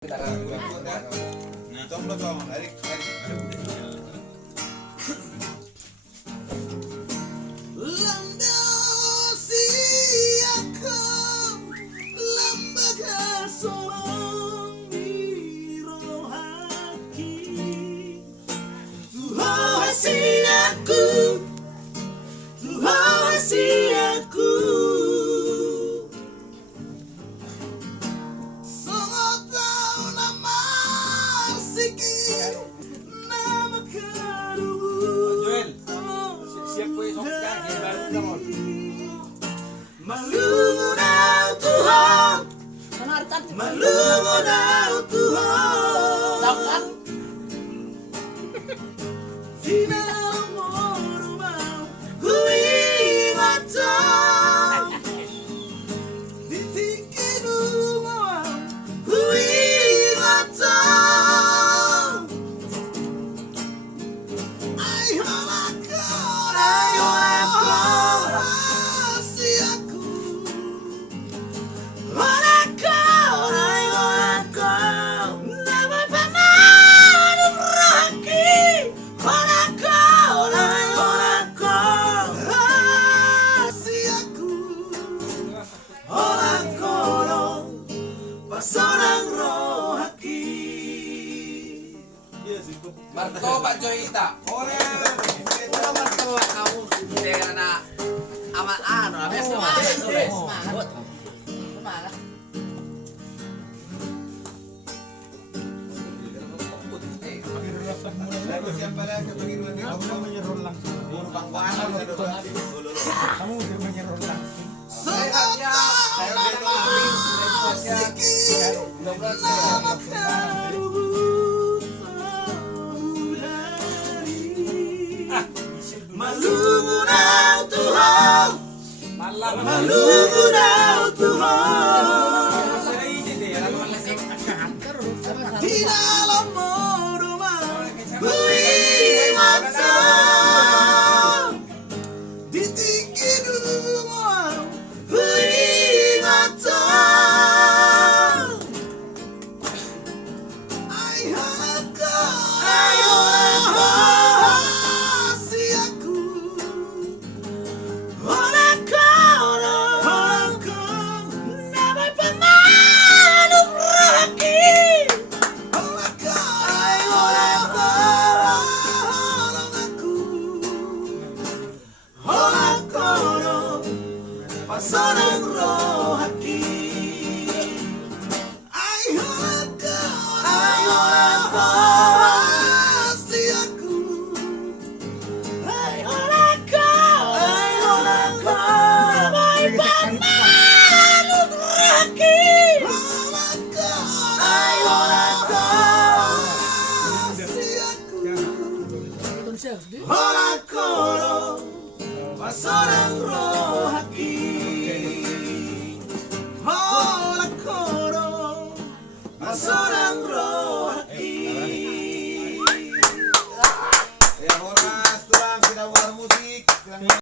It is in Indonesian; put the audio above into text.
Landasi aku lembaga seorang biro hakim. Tuhan kasih aku, Tuhan kasih aku. Sangat tahu nama sikit, nama kedua. Siap kuih sok kaki baru kamu. Malungunaw Tuhan, malungunaw Tuhan. Hinaw mo rumaw, huwingatan. Ditikin umaw, huwingatan. Ay halakot, hasi aku. Halakot, naman pananong raki. Halakot, hasi aku. Halakot, pasarang rohaki. Marto Pak Joyita. Udah marto kamu dengan anak amat habis kemarin tulis. Kemana? Siapa lagi pengiriman di kamu menyerol langsung. Kamu udah menyerol langsung. Sangat tahu sikit, nama malungunaw Tuhan, malungunaw Tuhan. Di dalam rumah huwingatan, di tinggi rumah huwingatan. Ay hasi aku. Halakot, naman pananong raki. Halakot, aku. Halakot, pasarang rohaki. Ay halakot, hasi aku. Ay halakot, naman pananong raki. Halakot, hasi aku. Halakot, pasarang rohaki. Halakot, pasarang